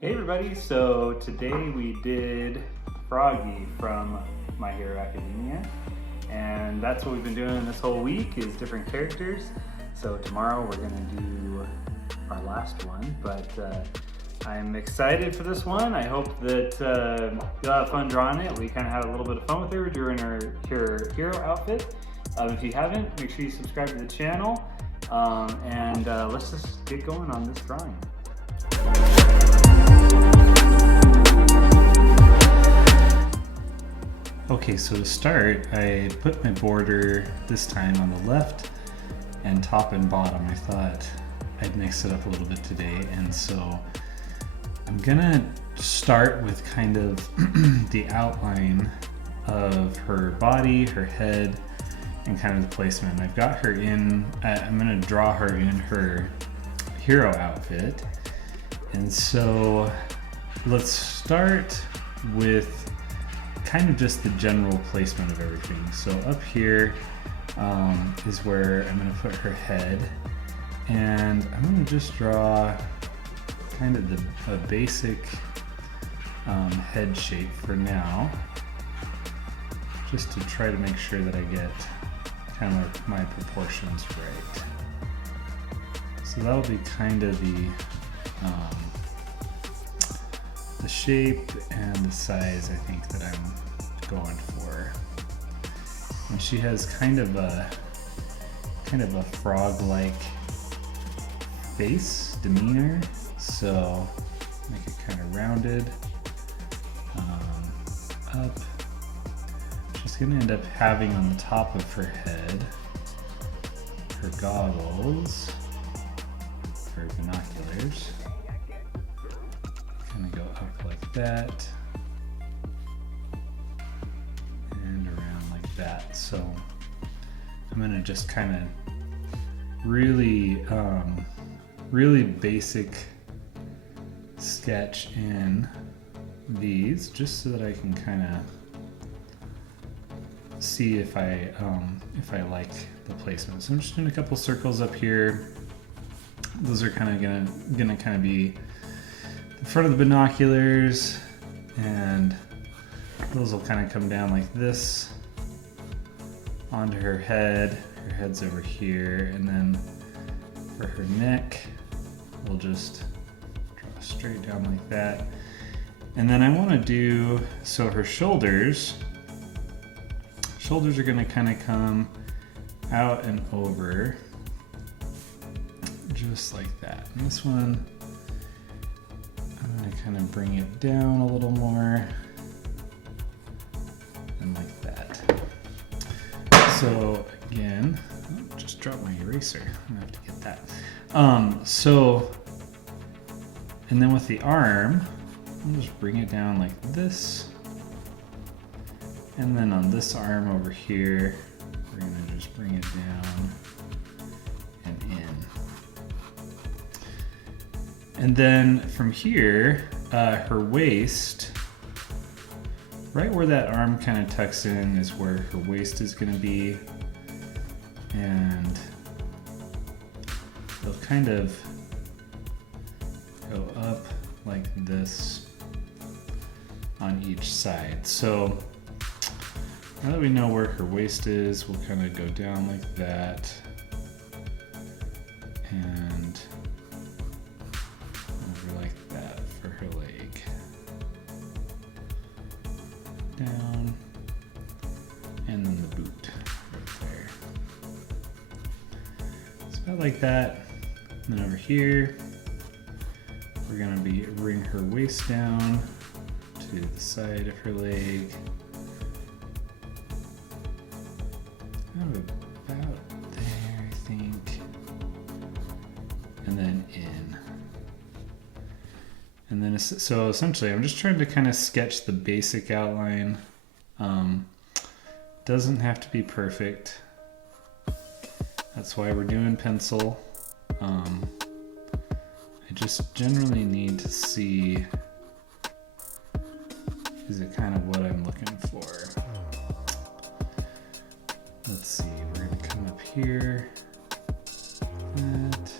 Hey everybody, so today we did Froggy from My Hero Academia, and that's what we've been doing this whole week is different characters. So tomorrow we're gonna do our last one, but I'm excited for this one. I hope that you'll have fun drawing it. We kind of had a little bit of fun with her during her hero outfit. If you haven't, make sure you subscribe to the channel, and let's just get going on this drawing. Okay, so to start, I put my border this time on the left and top and bottom. I thought I'd mix it up a little bit today, and so I'm gonna start with kind of the outline of her body, her head, and kind of the placement. I've got her in, I'm gonna draw her in her hero outfit, and so let's start with kind of just the general placement of everything. So up here is where I'm going to put her head, and I'm going to just draw kind of a basic head shape for now, just to try to make sure that I get kind of my proportions right. So that'll be kind of the shape and the size I think that I'm going for. And she has kind of a frog-like face, demeanor, so make it kind of rounded up. She's gonna end up having on the top of her head her goggles, her binoculars. Kind of go up like that and around like that. So I'm gonna just kind of really basic sketch in these, just so that I can kind of see if I like the placement. So I'm just doing a couple circles up here. Those are kind of gonna kind of be the front of the binoculars, and those will kind of come down like this onto her head. Her head's over here, and then for her neck, we'll just draw straight down like that. And then I want to do, so her shoulders are going to kind of come out and over, just like that. And this one, kind of bring it down a little more, and like that. So again, just dropped my eraser. I'm gonna have to get that. So, and then with the arm, I'll just bring it down like this, and then on this arm over here, we're gonna just bring it down and in. And then from here, her waist, right where that arm kind of tucks in is where her waist is going to be. And they'll kind of go up like this on each side. So now that we know where her waist is, we'll kind of go down like that. And like that for her leg. Down, and then the boot right there. It's about like that. And then over here, we're gonna bring her waist down to the side of her leg. About there, I think. And then in. And then, so essentially, I'm just trying to kind of sketch the basic outline. Doesn't have to be perfect. That's why we're doing pencil. I just generally need to see, is it kind of what I'm looking for? Let's see, we're gonna come up here. That.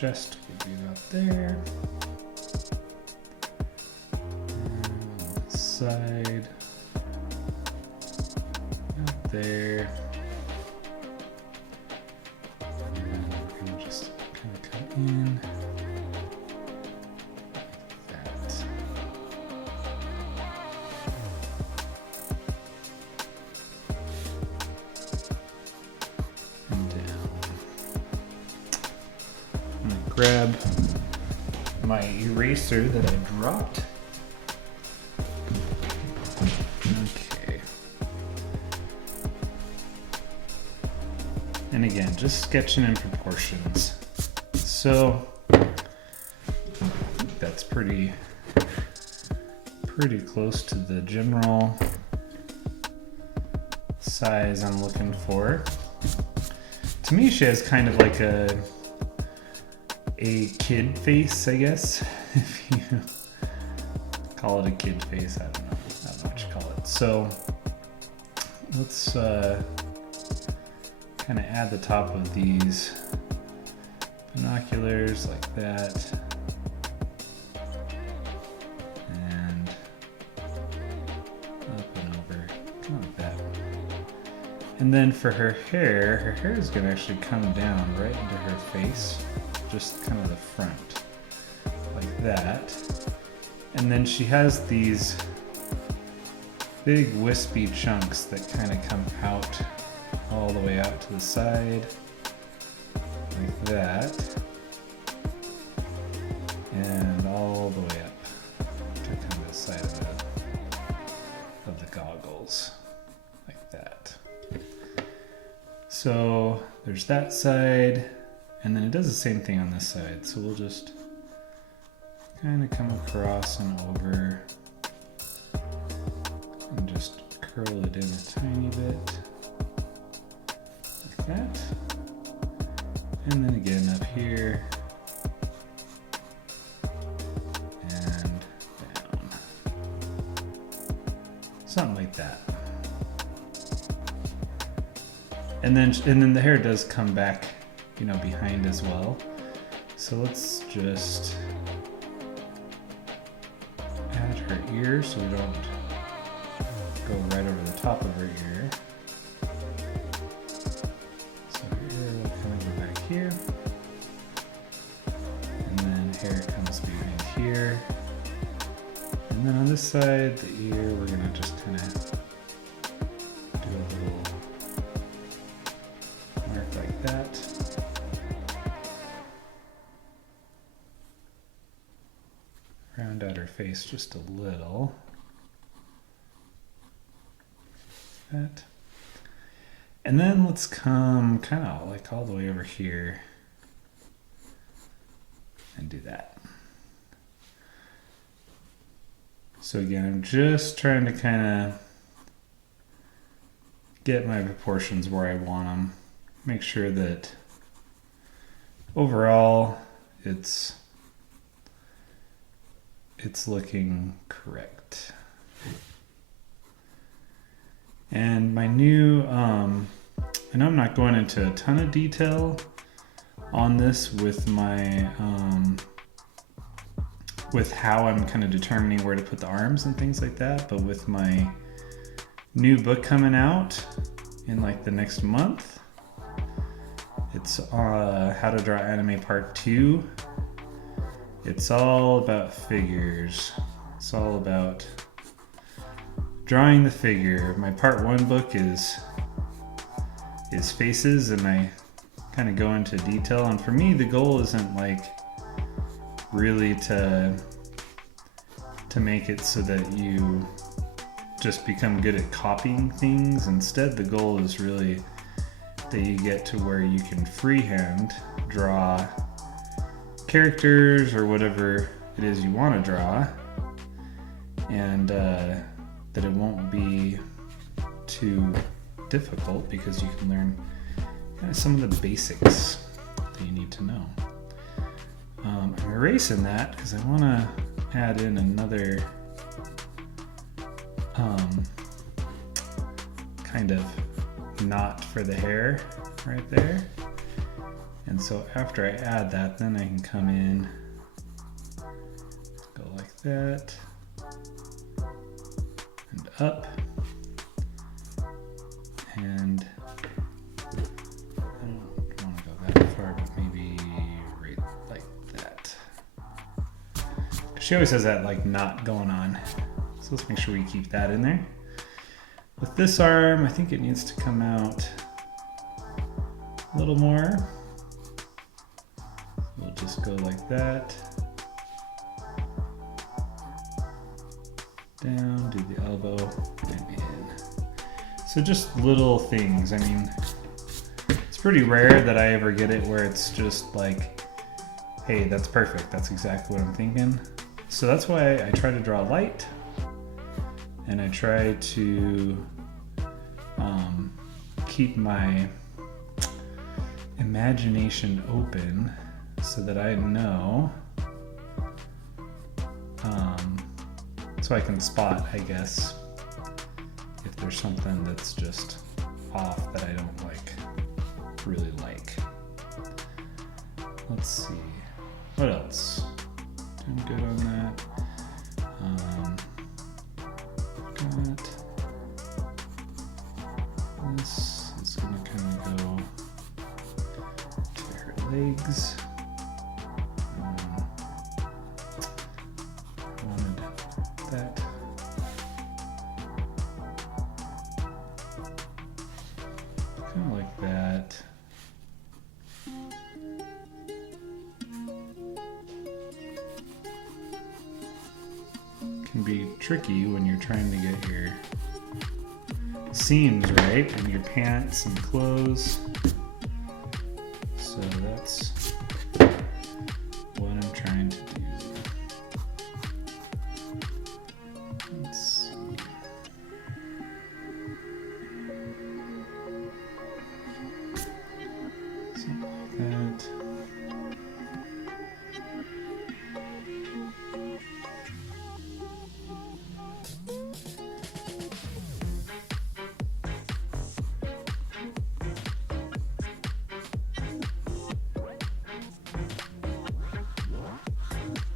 chest would be about there. And on the side, about there. And we're gonna just kind of cut in. Grab my eraser that I dropped. Okay. And again, just sketching in proportions. So that's pretty close to the general size I'm looking for. To me, she has kind of like a kid face, I guess, if you call it a kid face. I don't know what you call it. So let's kind of add the top of these binoculars like that, and up and over, kind of like that. And then for her hair is going to actually come down right into her face. Just kind of the front, like that. And then she has these big wispy chunks that kind of come out all the way out to the side, like that, and all the way up to kind of the side of the goggles, like that. So there's that side. And then it does the same thing on this side. So we'll just kind of come across and over and just curl it in a tiny bit like that. And then again up here and down. Something like that. And then the hair does come back, you know, behind as well. So let's just add her ear so we don't go right over the top of her ear. So her ear will kind of go back here. And then hair comes behind here. And then on this side, the ear, we're gonna just kind of do a little mark like that. Round out her face just a little. That. And then let's come kind of like all the way over here and do that. So again, I'm just trying to kind of get my proportions where I want them. Make sure that overall it's looking correct. And my new, I know I'm not going into a ton of detail on this with my, with how I'm kind of determining where to put the arms and things like that, but with my new book coming out in like the next month, it's How to Draw Anime Part 2. It's all about figures. It's all about drawing the figure. My Part 1 book is faces, and I kind of go into detail. And for me, the goal isn't like really to make it so that you just become good at copying things. Instead, the goal is really that you get to where you can freehand draw characters or whatever it is you want to draw, and that it won't be too difficult because you can learn kind of some of the basics that you need to know. I'm erasing that because I want to add in another kind of knot for the hair right there. And so after I add that, then I can come in, go like that, and up, and I don't want to go that far, but maybe right like that. She always has that like knot going on, so let's make sure we keep that in there. With this arm, I think it needs to come out a little more. We'll just go like that. Down, do the elbow, and in. So just little things. I mean, it's pretty rare that I ever get it where it's just like, hey, that's perfect. That's exactly what I'm thinking. So that's why I try to draw light, and I try to keep my imagination open so that I know, so I can spot, I guess, if there's something that's just off that I don't really like. Let's see, what else? Doing good on that. This is gonna kind of go to her legs. Wanted that. Kind of like that. Can be tricky when you're trying to get your seams right in your pants and clothes. So that's what I'm trying to do. Let's see. Something like that.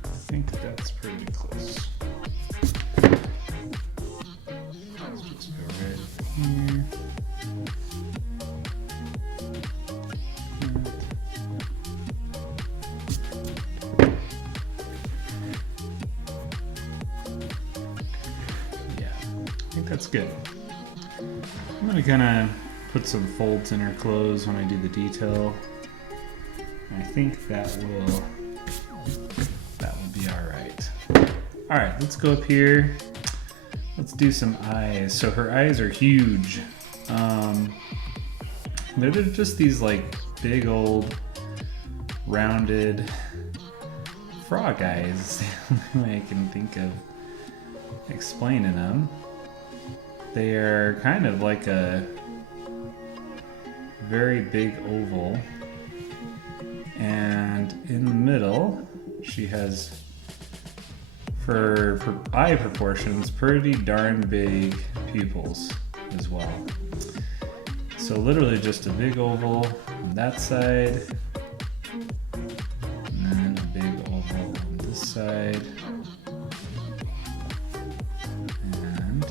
I think that's pretty close. Let's just go right here. Yeah, I think that's good. I'm gonna kind of put some folds in her clothes when I do the detail. I think that will be all right. All right, let's go up here. Let's do some eyes. So her eyes are huge. They're just these like big old rounded frog eyes. The only way I can think of explaining them. They are kind of like a very big oval, and in the middle she has, for eye proportions, pretty darn big pupils as well. So literally just a big oval on that side, and then a big oval on this side, and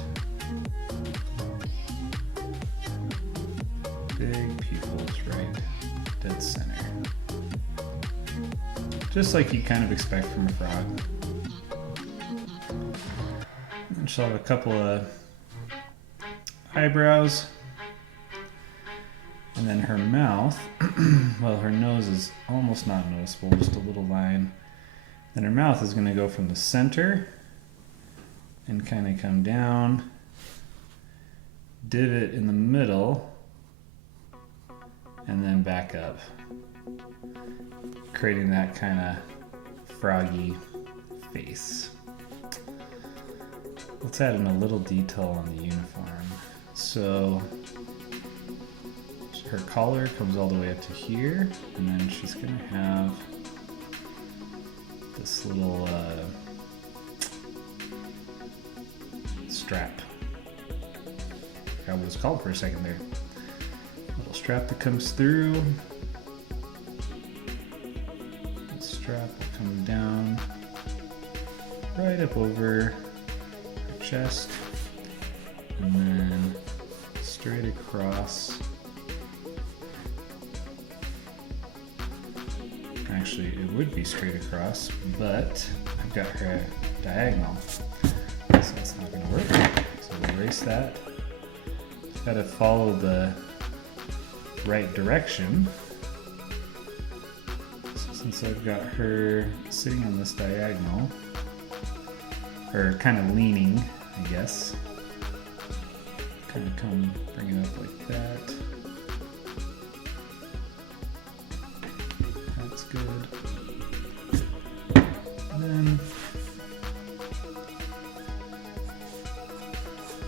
big pupils right dead center. Just like you kind of expect from a frog. And she'll have a couple of eyebrows. And then her mouth, well, her nose is almost not noticeable, just a little line. Then her mouth is going to go from the center and kind of come down, divot in the middle, and then back up, creating that kind of froggy face. Let's add in a little detail on the uniform. So her collar comes all the way up to here, and then she's gonna have this little strap. I forgot what it was called for a second there. Little strap that comes through. that strap will come down right up over her chest and then straight across. Actually, it would be straight across, but I've got her at diagonal, so it's not going to work. So we'll erase that. Got to follow the right direction. So since I've got her sitting on this diagonal, or kind of leaning, I guess, kind of bring it up like that. That's good. And then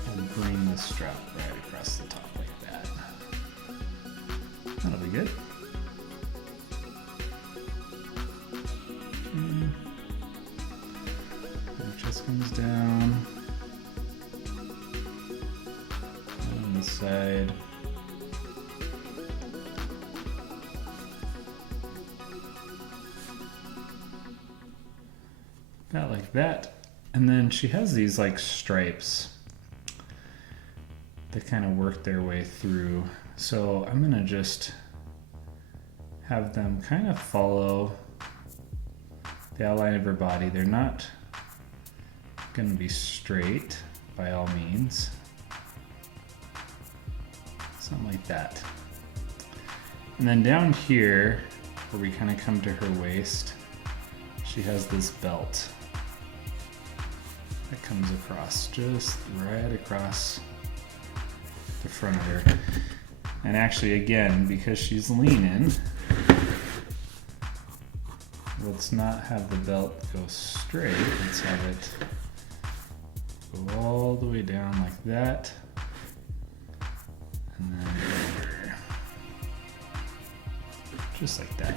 I'll bring the strap right across the top like that. That'll be good. Okay. The chest comes down on the side. About like that. And then she has these like stripes that kind of work their way through. So I'm gonna just have them kind of follow the outline of her body. They're not gonna be straight by all means. Something like that. And then down here, where we kind of come to her waist, she has this belt that comes across, just right across the front of her. And actually, again, because she's leaning, let's not have the belt go straight. Let's have it go all the way down like that. And then over. Just like that.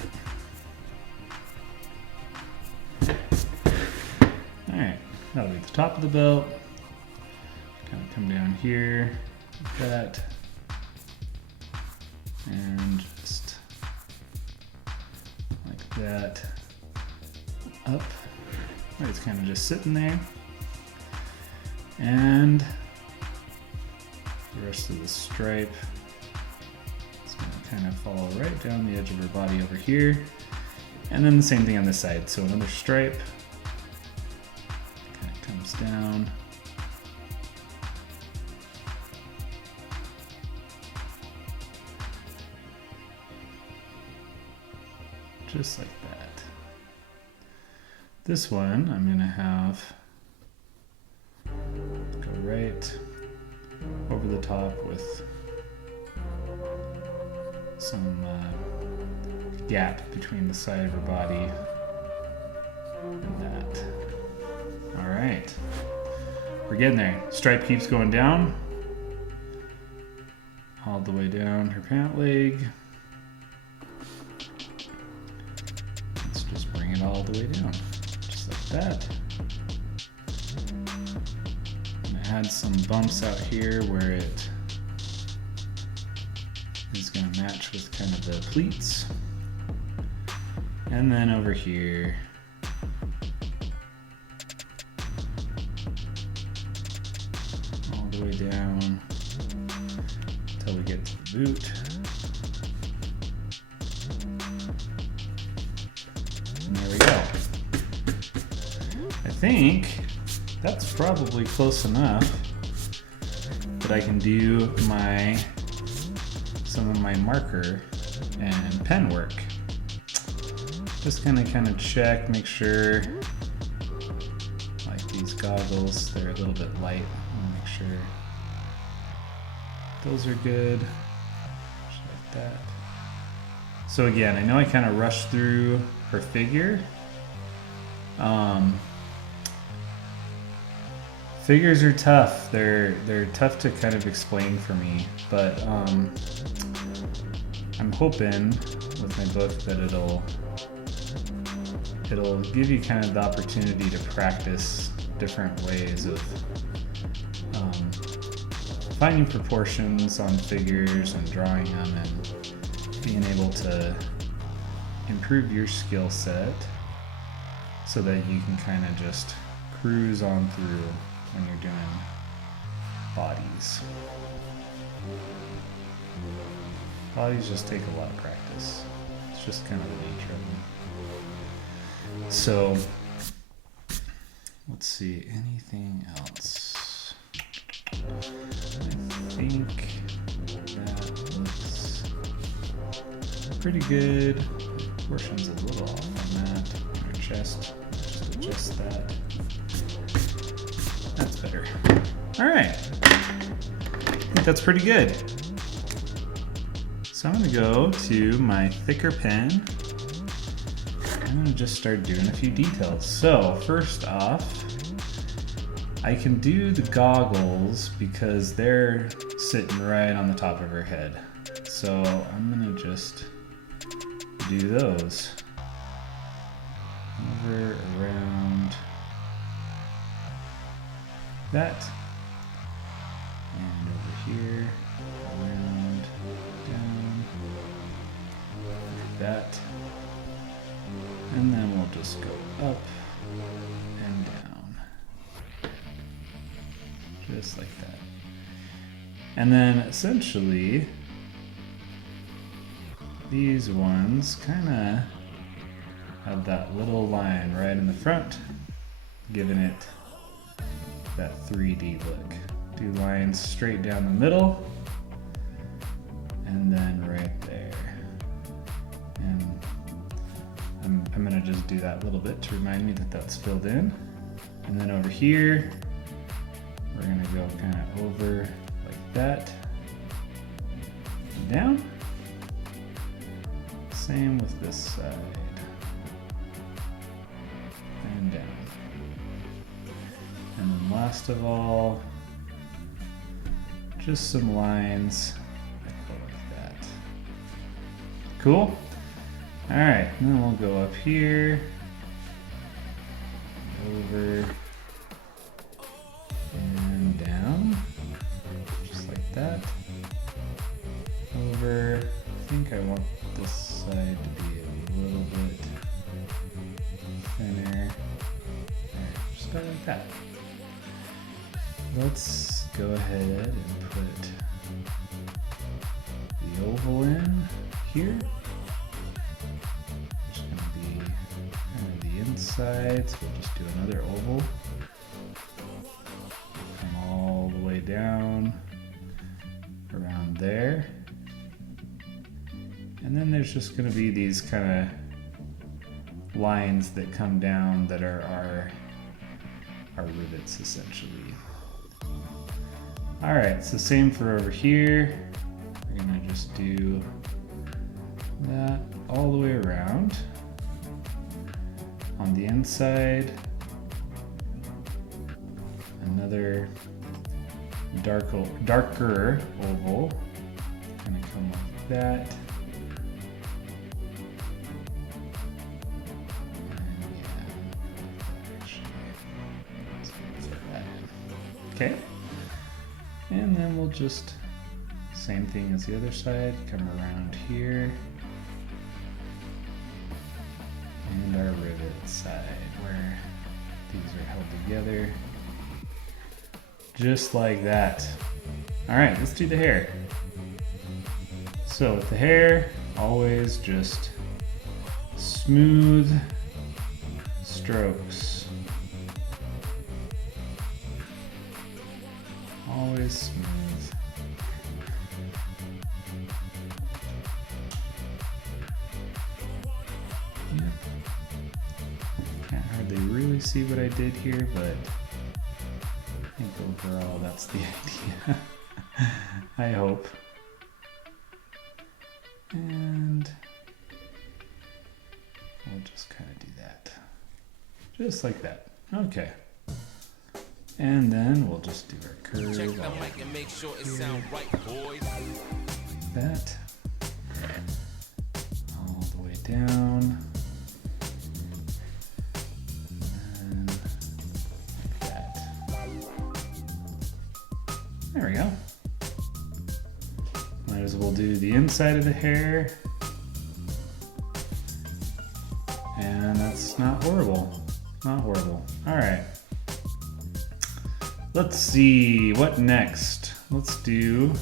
Alright, that'll be the top of the belt. Kind of come down here like that. And just like that. Up. It's kind of just sitting there. And the rest of the stripe is going to kind of follow right down the edge of her body over here. And then the same thing on this side. So another stripe kind of comes down. Just like that. This one I'm going to have go right over the top with some gap between the side of her body and that. All right, we're getting there. Stripe keeps going down all the way down her pant leg. Let's just bring it all the way down, just like that. Add some bumps out here where it is going to match with kind of the pleats. And then over here, all the way down until we get to the boot. And there we go. I think that's probably close enough that I can do some of my marker and pen work. Just kind of check, make sure, like these goggles, they're a little bit light. Make sure those are good, just like that. So again, I know I kind of rushed through her figure. Figures are tough. They're tough to kind of explain for me, but I'm hoping with my book that it'll give you kind of the opportunity to practice different ways of finding proportions on figures and drawing them and being able to improve your skill set so that you can kind of just cruise on through when you're doing bodies. Bodies just take a lot of practice. It's just kind of the nature of them. So, let's see, anything else? I think that looks pretty good. Proportion's a little off on that. Our chest, just adjust that. That's better. All right, I think that's pretty good. So I'm gonna go to my thicker pen. I'm gonna just start doing a few details. So first off, I can do the goggles because they're sitting right on the top of her head. So I'm gonna just do those. Over, around that. And over here, around, down, like that. And then we'll just go up and down. Just like that. And then essentially, these ones kind of have that little line right in the front, giving it that 3D look. Do lines straight down the middle, and then right there. And I'm gonna just do that a little bit to remind me that that's filled in. And then over here, we're gonna go kind of over like that, down. Same with this side, and down. And then last of all, just some lines that go like that. Cool? All right, and then we'll go up here, over, and down, just like that. Over, I think I want this side to be a little bit thinner. There, just go like that. Let's go ahead and put the oval in here. There's going to be kind of the inside, so we'll just do another oval. Come all the way down around there. And then there's just going to be these kind of lines that come down that are our rivets essentially. All right, so same for over here. We're gonna just do that all the way around. On the inside, another darker oval. Gonna come like that. Okay. And then we'll just, same thing as the other side, come around here. And our rivet side where these are held together. Just like that. All right, let's do the hair. So with the hair, always just smooth strokes. Always smooth. Yep. Can't hardly really see what I did here, but I think overall that's the idea. I hope. And we'll just kind of do that. Just like that. Okay. And then we'll just do our curve. Check the mic and make sure it sounds right, boys. That. All the way down. And like that. There we go. Might as well do the inside of the hair. And that's not horrible. Not horrible. All right. Let's see, what next? Let's do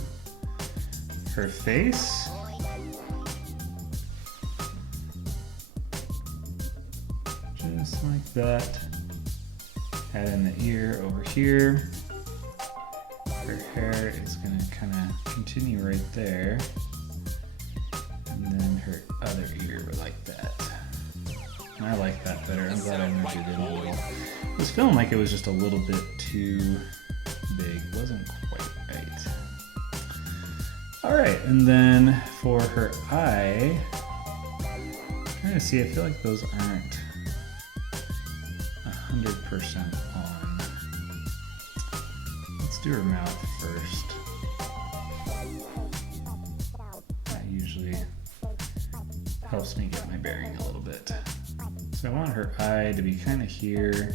her face. Just like that. Add in the ear over here. Her hair is gonna kind of continue right there. And then her other ear like that. And I like that better. I'm glad I moved it in a little. It was feeling like it was just a little bit too big. Wasn't quite right. Alright, and then for her eye, I'm trying to see, I feel like those aren't 100% on. Let's do her mouth first. That usually helps me get my bearing a little bit. So I want her eye to be kind of here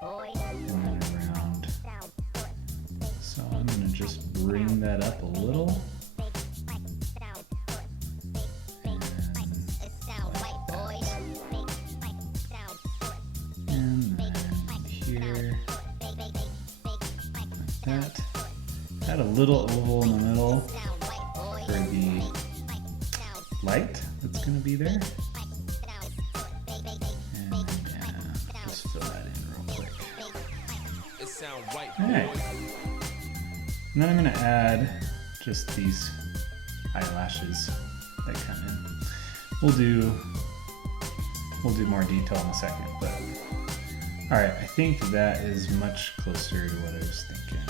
and then around. So I'm going to just bring that up a little. And then here, like that. Add a little oval in the middle for the light that's going to be there. Alright, and then I'm going to add just these eyelashes that come in. We'll do more detail in a second, but alright, I think that is much closer to what I was thinking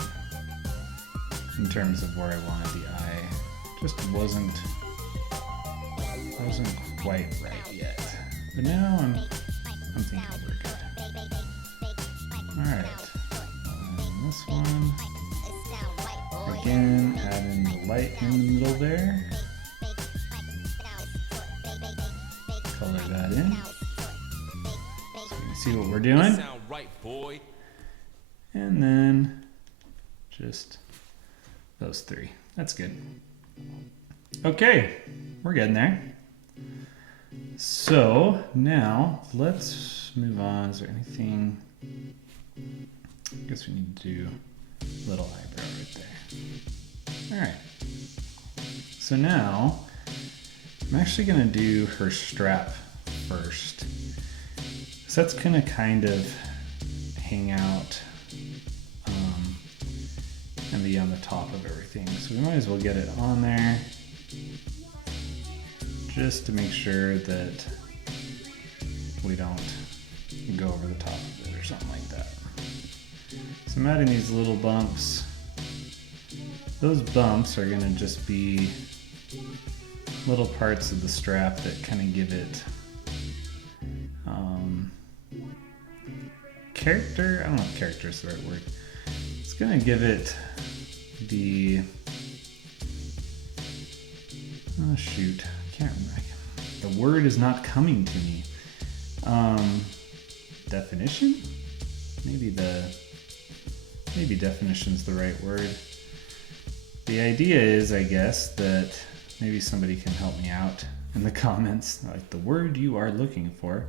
in terms of where I wanted the eye. Just wasn't quite right yet, but now I'm thinking we're good. Alright. This one, again, add in the light in the middle there, color that in, so you can see what we're doing, and then just those three. That's good. Okay, we're getting there. So now let's move on. Is there anything? I guess we need to do a little eyebrow right there. All right. So now I'm actually going to do her strap first. So that's going to kind of hang out and be on the top of everything. So we might as well get it on there just to make sure that we don't go over the top of it or something like that. So I'm adding these little bumps. Those bumps are going to just be little parts of the strap that kind of give it character. I don't know if character is the right word. It's going to give it the... Oh shoot, I can't remember. The word is not coming to me. Definition? Maybe definition's the right word. The idea is, I guess, that maybe somebody can help me out in the comments, like the word you are looking for.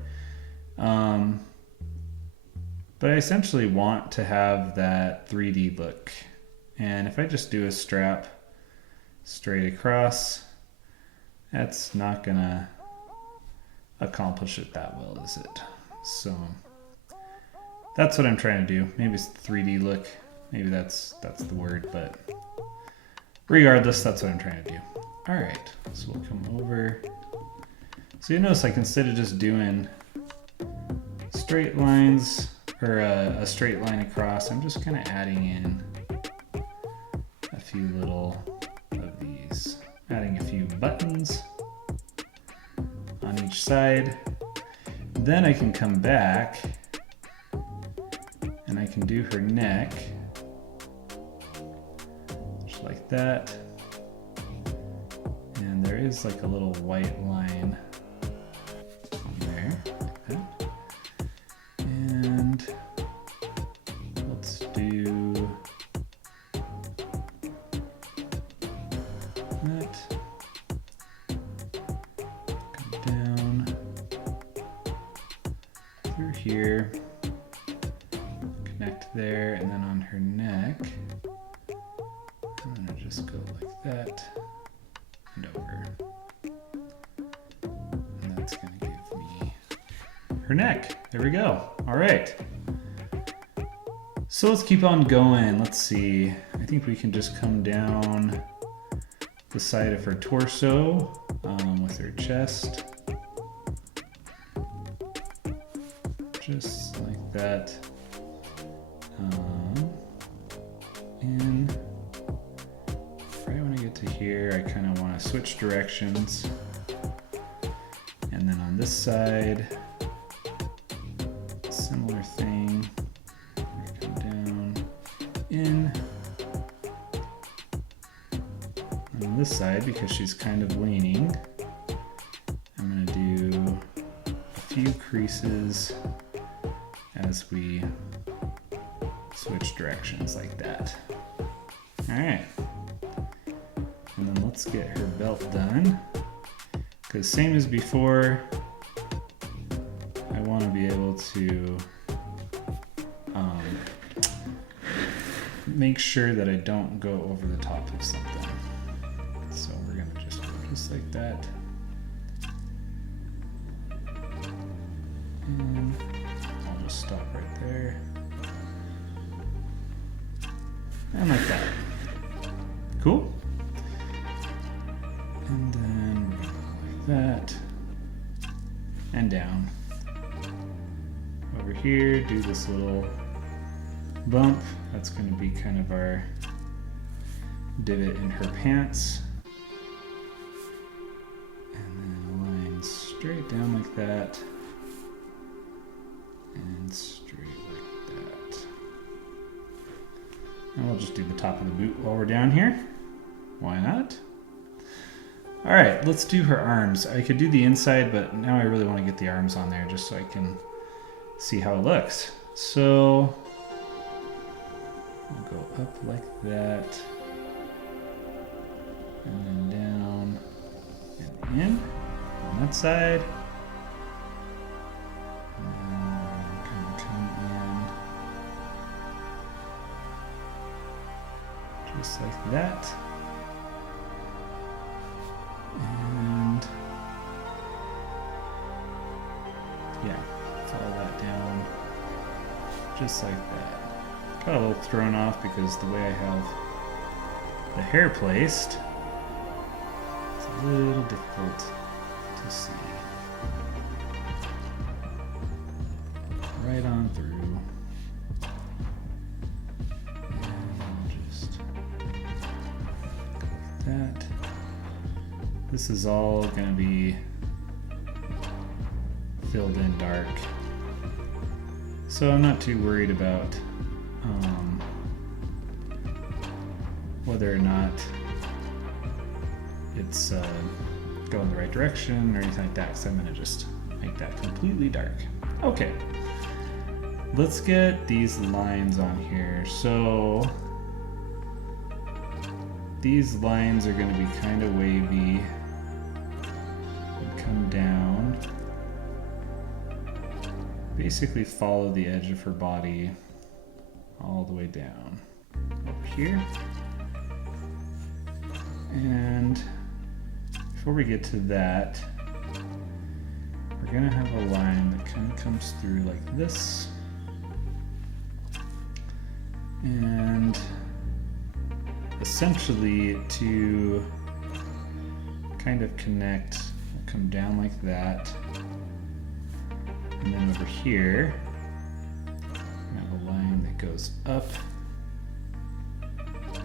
But I essentially want to have that 3D look. And if I just do a strap straight across, that's not gonna accomplish it that well, is it? So that's what I'm trying to do. Maybe it's the 3D look. Maybe that's the word, but regardless, that's what I'm trying to do. All right, so we'll come over. So you notice, like, instead of just doing straight lines or a straight line across, I'm just kind of adding in a few little of these, adding a few buttons on each side. Then I can come back and I can do her neck, just like that. And there is like a little white line there, like that. And let's do that. Come down. here, connect there, and then on her neck, I'm gonna just go like that and over. And that's gonna give me her neck. There we go. All right. So let's keep on going. Let's see. I think we can just come down the side of her torso with her chest. Just like that. And right when I get to here, I kind of want to switch directions. And then on this side, similar thing. Come down, in. And on this side, because she's kind of leaning, I'm going to do a few creases as we switch directions like that. All right. And then let's get her belt done. Because same as before, I want to be able to make sure that I don't go over the top of something. So we're going to just go just like that. And I'll just stop right there. And like that. Cool. And then we're going to go like that. And down. Over here, do this little bump. That's going to be kind of our divot in her pants. And then a line straight down like that. And straight like that. And we'll just do the top of the boot while we're down here. Why not? All right, let's do her arms. I could do the inside, but now I really want to get the arms on there just so I can see how it looks. So we'll go up like that, and then down and in on that side. And then kind of come in just like that. And yeah, follow that down just like that. Got a little thrown off because the way I have the hair placed, it's a little difficult to see. Right on through. And just like that. This is all going to be filled in dark. So I'm not too worried about whether or not it's going the right direction or anything like that, so I'm going to just make that completely dark. Okay, let's get these lines on here. So these lines are going to be kind of wavy and come down. Basically follow the edge of her body all the way down up here. And before we get to that, we're gonna have a line that kind of comes through like this. And essentially to kind of connect, we'll come down like that. And then over here, we have a line that goes up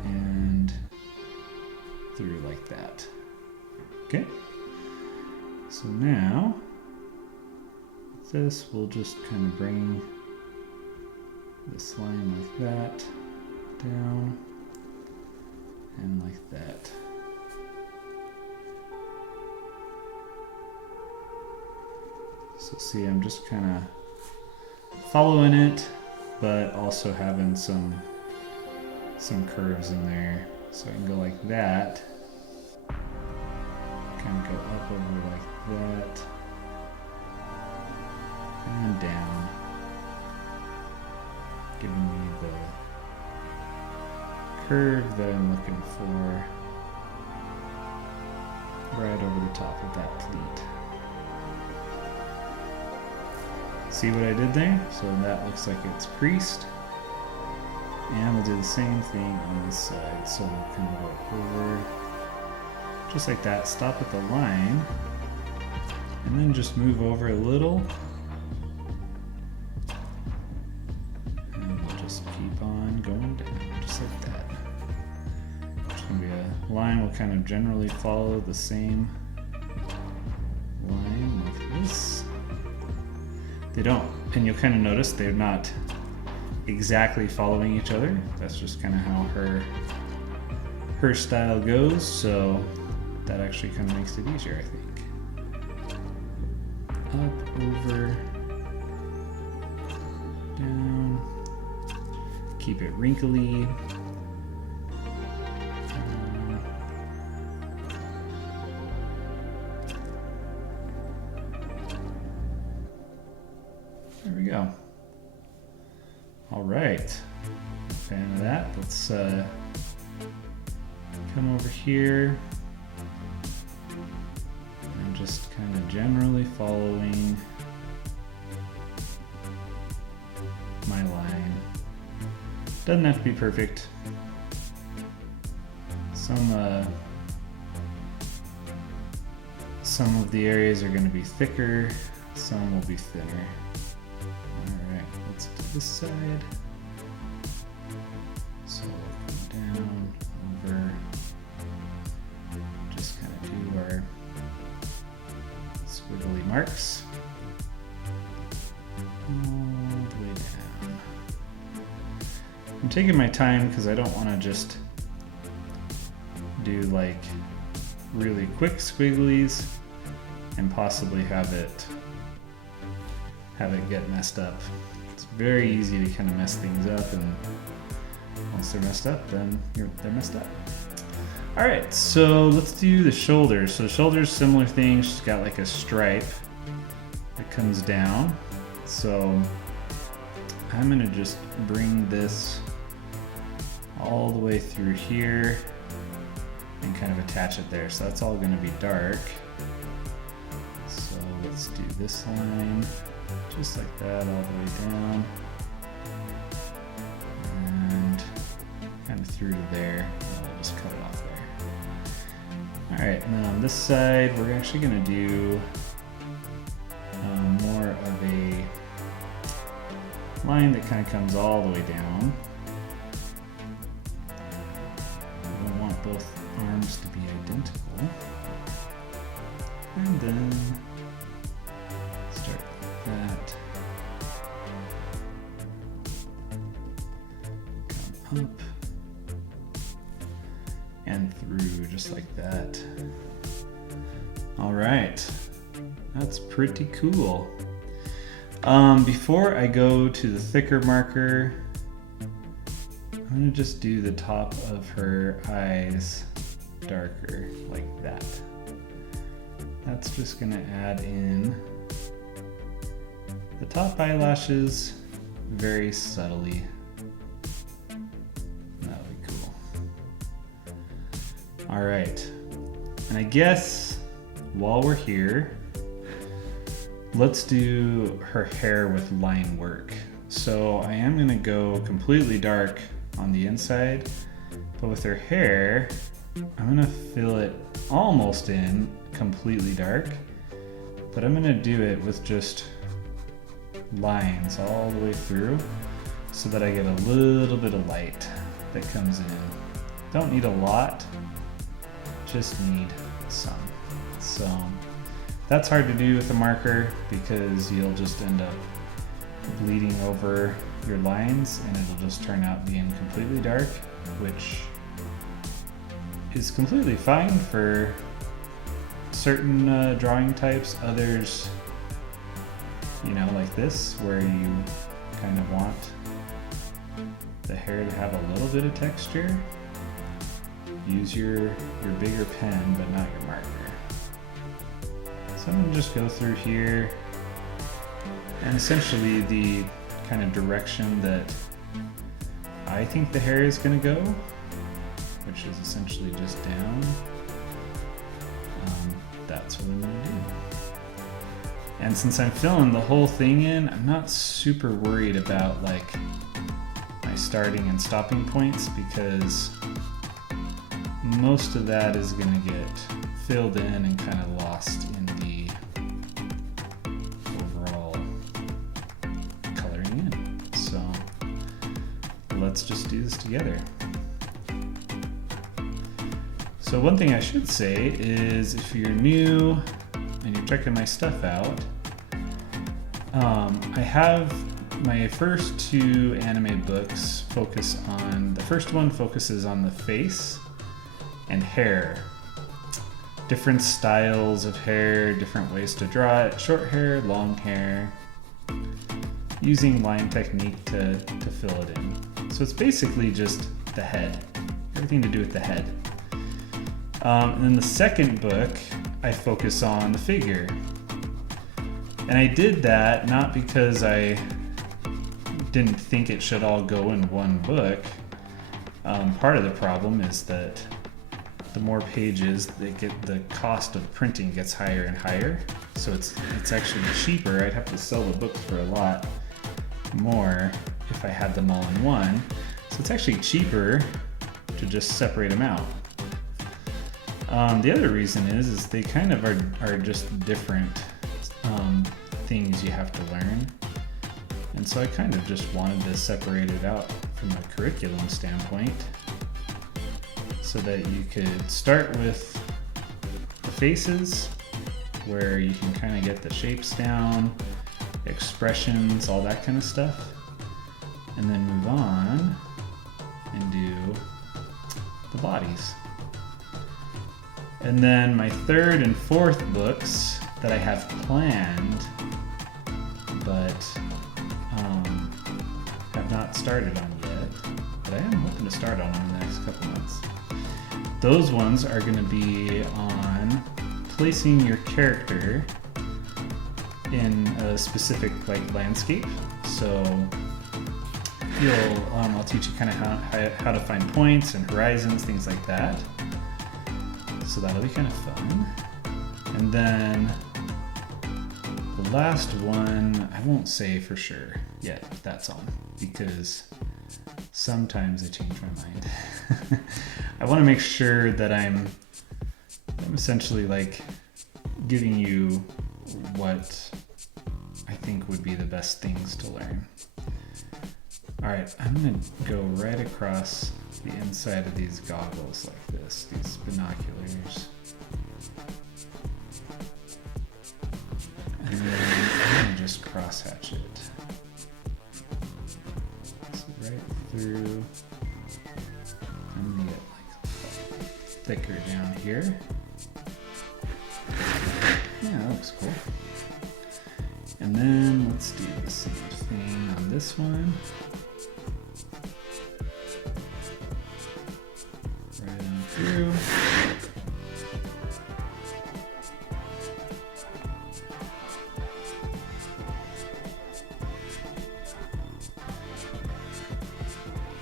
and through like that. Okay. So now, with this, we'll just kind of bring this line like that down and like that. So see, I'm just kind of following it, but also having some curves in there. So I can go like that, kind of go up over like that, and down. curve that I'm looking for right over the top of that pleat. See what I did there? So that looks like it's creased. And we'll do the same thing on this side. So we'll kind of go over, just like that, stop at the line, and then just move over a little. And we'll just keep on going down, just like that. It's going to be a line will kind of generally follow the same line like this. They don't, and you'll kind of notice they're not exactly following each other. That's just kind of how her style goes, so that actually kind of makes it easier, I think. Up, over, down, keep it wrinkly. There we go. All right, fan of that. Let's come over here and just kind of generally following my line. Doesn't have to be perfect. Some of the areas are going to be thicker, some will be thinner. Let's do this side. So come down, over, just kind of do our squiggly marks. All the way down. I'm taking my time because I don't want to just do like really quick squigglies and possibly have it get messed up. It's very easy to kind of mess things up, and once they're messed up, then they're messed up. All right, so let's do the shoulders. So the shoulders, similar thing. She's got like a stripe that comes down. So I'm gonna just bring this all the way through here and kind of attach it there. So that's all gonna be dark. So let's do this line. Just like that, all the way down, and kind of through to there, and we'll just cut it off there. All right, now on this side, we're actually going to do more of a line that kind of comes all the way down. We want both arms to be identical, and then start that, come up and through just like that. All right, that's pretty cool. Before I go to the thicker marker, I'm gonna just do the top of her eyes darker like that. That's just gonna add in the top eyelashes very subtly. That'll be cool. All right, and I guess while we're here, let's do her hair with line work. So I am gonna go completely dark on the inside, but with her hair, I'm gonna fill it almost in completely dark, but I'm gonna do it with just lines all the way through so that I get a little bit of light that comes in. Don't need a lot, just need some. So that's hard to do with a marker because you'll just end up bleeding over your lines and it'll just turn out being completely dark, which is completely fine for certain drawing types. Others, you know, like this, where you kind of want the hair to have a little bit of texture, use your bigger pen, but not your marker. So I'm gonna just go through here, and essentially the kind of direction that I think the hair is gonna go which is essentially just down. That's what I'm gonna do. And since I'm filling the whole thing in, I'm not super worried about like my starting and stopping points, because most of that is gonna get filled in and kind of lost in the overall coloring in. So let's just do this together. So one thing I should say is, if you're new and you're checking my stuff out, I have my first two anime books focus on, the first one focuses on the face and hair. Different styles of hair, different ways to draw it, short hair, long hair, using line technique to fill it in. So it's basically just the head, everything to do with the head. And then the second book, I focus on the figure. And I did that not because I didn't think it should all go in one book. Part of the problem is that the more pages, the cost of printing gets higher and higher. So it's actually cheaper. I'd have to sell the books for a lot more if I had them all in one. So it's actually cheaper to just separate them out. The other reason is they kind of are just different things you have to learn. And so I kind of just wanted to separate it out from a curriculum standpoint, so that you could start with the faces, where you can kind of get the shapes down, expressions, all that kind of stuff, and then move on and do the bodies. And then my third and fourth books that I have planned, but have not started on yet, but I am hoping to start on them in the next couple months. Those ones are going to be on placing your character in a specific like landscape. So I'll teach you kind of how to find points and horizons, things like that. So that'll be kind of fun. And then the last one, I won't say for sure yet if that's on, because sometimes I change my mind. I want to make sure that I'm essentially like giving you what I think would be the best things to learn. All right, I'm gonna go right across the inside of these goggles like this, these binoculars. And then I'm gonna just crosshatch it. So right through, I'm gonna get like thicker down here. Yeah, that looks cool. And then let's do the same thing on this one. Right on through.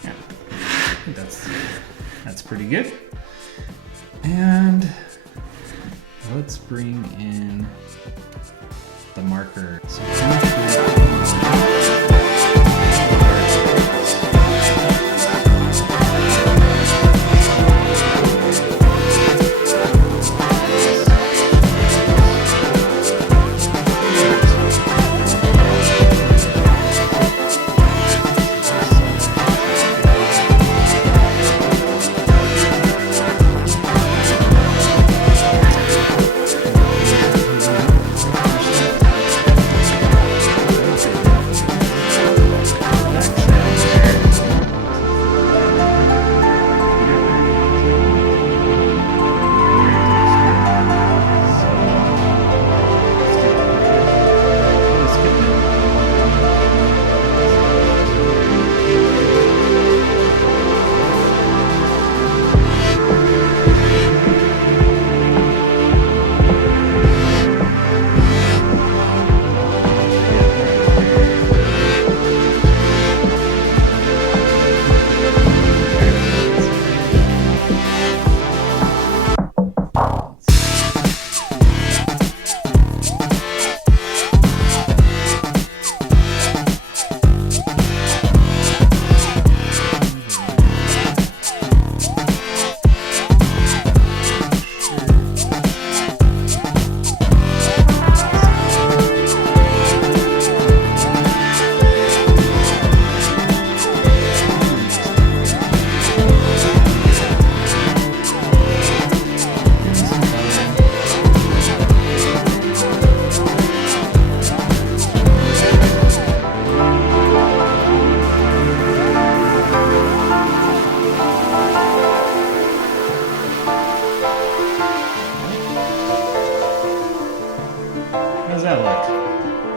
Yeah, I think that's pretty good. And let's bring in the marker. So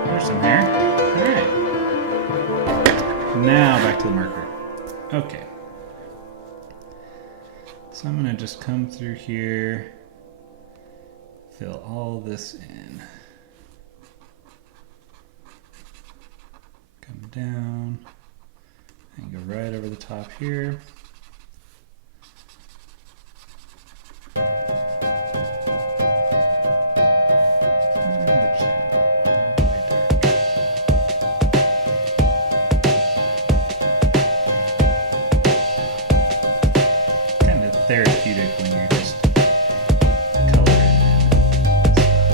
There's some hair. Alright. Now back to the marker. Okay. So I'm going to just come through here, fill all this in. Come down and go right over the top here. Therapeutic when you're just coloring and stuff,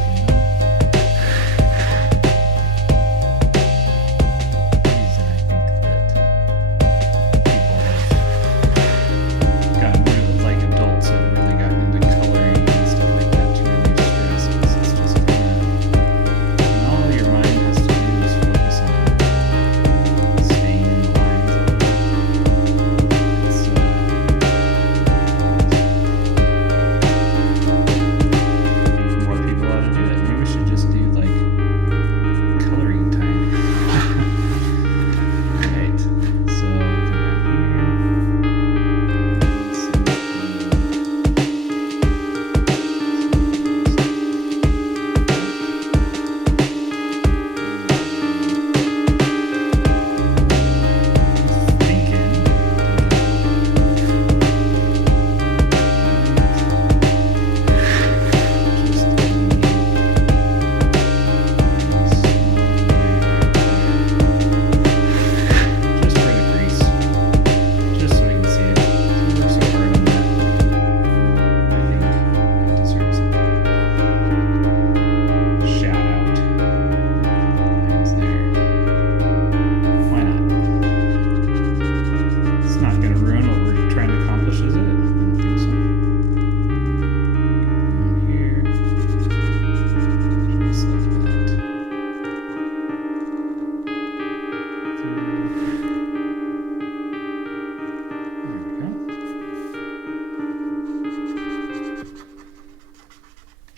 The reason I think that people have gotten really, like adults have really gotten into coloring and stuff like that to reduce stress, because it's just kind of, and all your mind has to do is focus on staying in the lines of it. More people ought to do it. Maybe we should just do like coloring time. Alright, so come down here.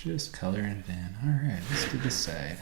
Just coloring it in. Alright, let's do this side.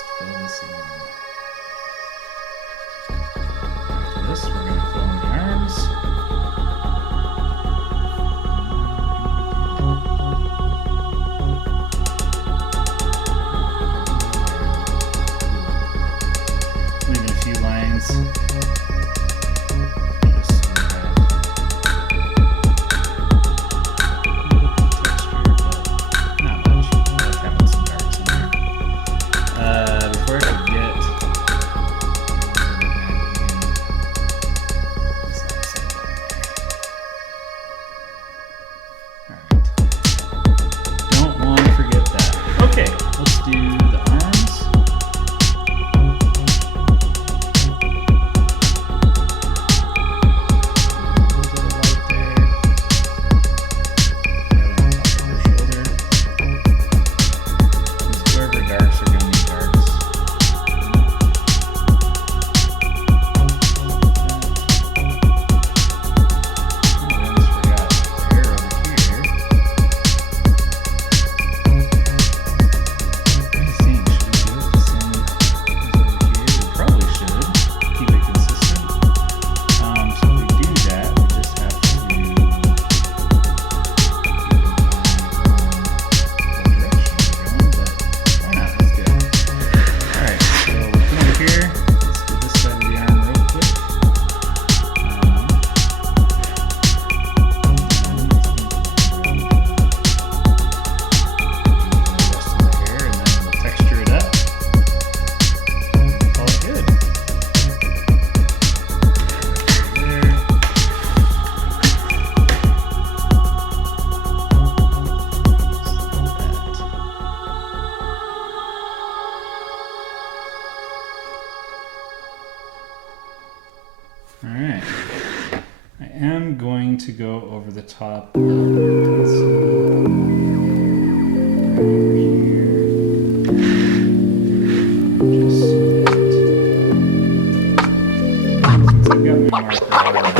just fill this in. After this, we're going to fill in the arms. Leaving a few lines. Alright, I am going to go over the top of this over here. Just since I've got my marker already.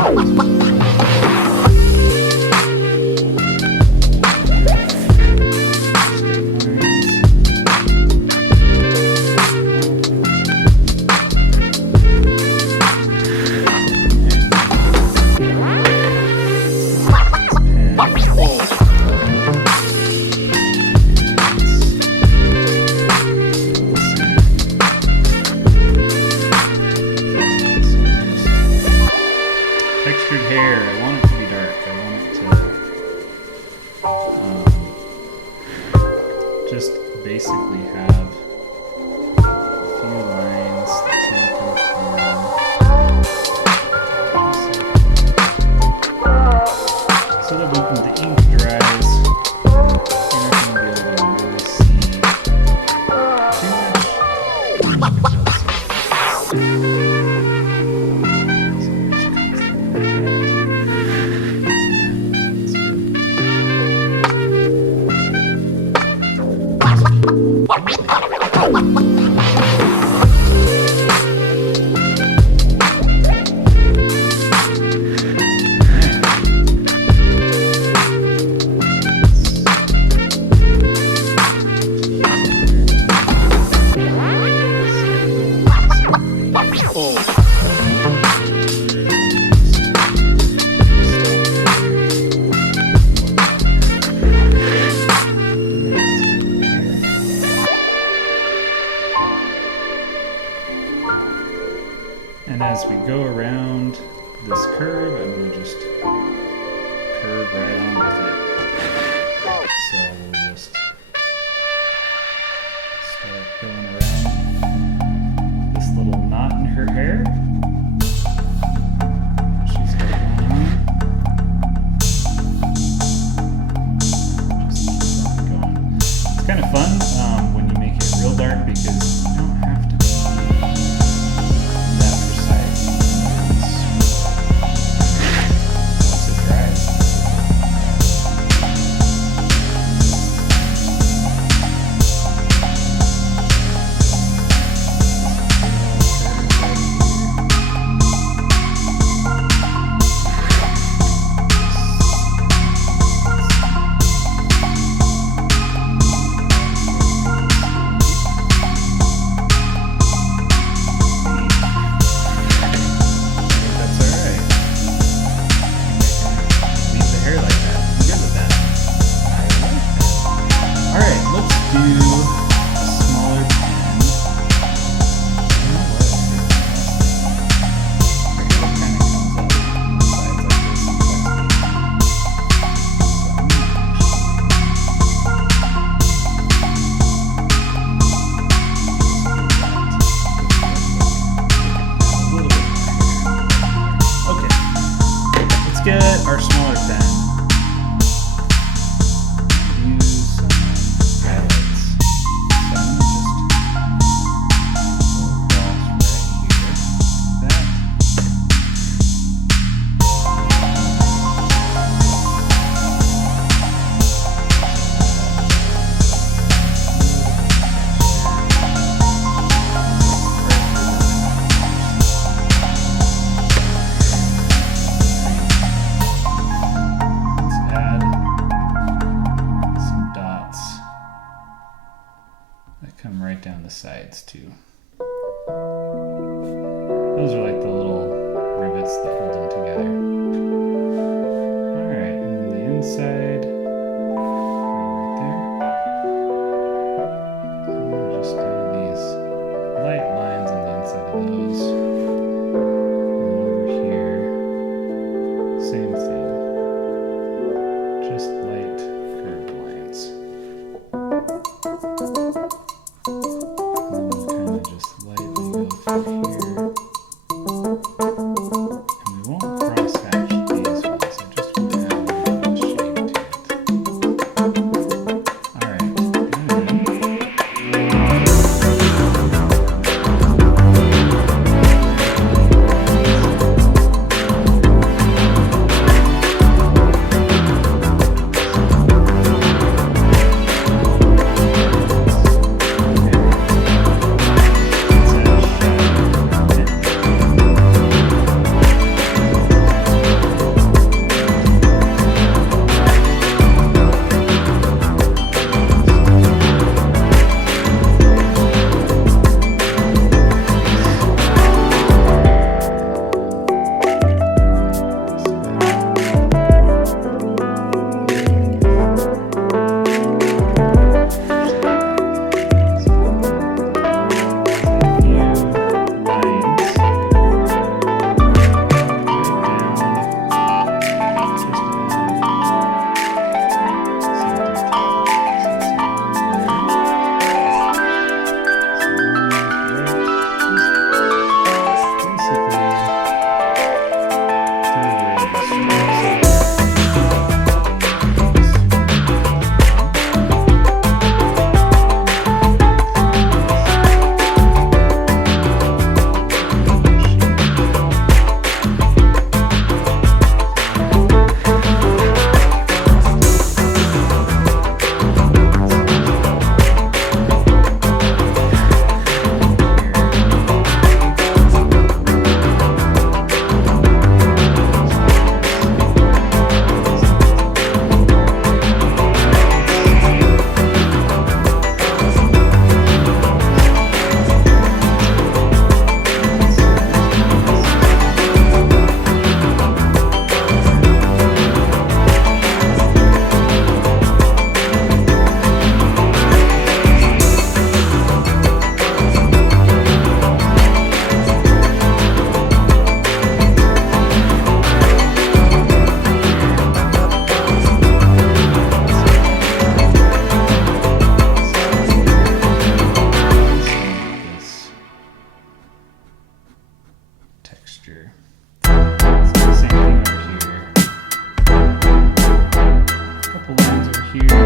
Textured hair, I want it to be dark. I want it to just basically have a few lines that can come through. So that when the ink dries, you're not going to be able to really see too much. And as we go around this curve, I'm going to just curve right on with it. So we'll just start going around this little knot in her hair. She's got going on. Just keep on going. It's kind of fun when you make it real dark because you don't have to be that precise. Once it dries. come right down the sides too. Those are like the little rivets that hold them together. Alright, and the inside, right there. I'm going to just do these light lines on the inside of those. And over here, same thing. Just light curved lines. And then kind of just lightly go through here. And we won't cross hatch these ones. I just want to add a little bit of shape to it. Alright, and texture. So the same thing over here. A couple lines over here.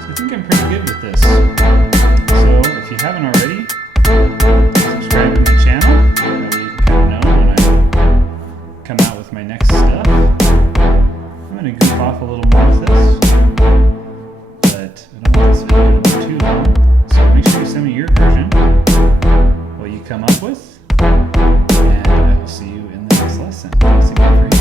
So I think I'm pretty good with this. So if you haven't already, subscribe to my channel. That way you can kind of know when I come out with my next stuff. I'm going to goof off a little more with this, but I don't want this video to be too long, so make sure you send me your version, what you come up with, and I will see you in the next lesson. Thanks again for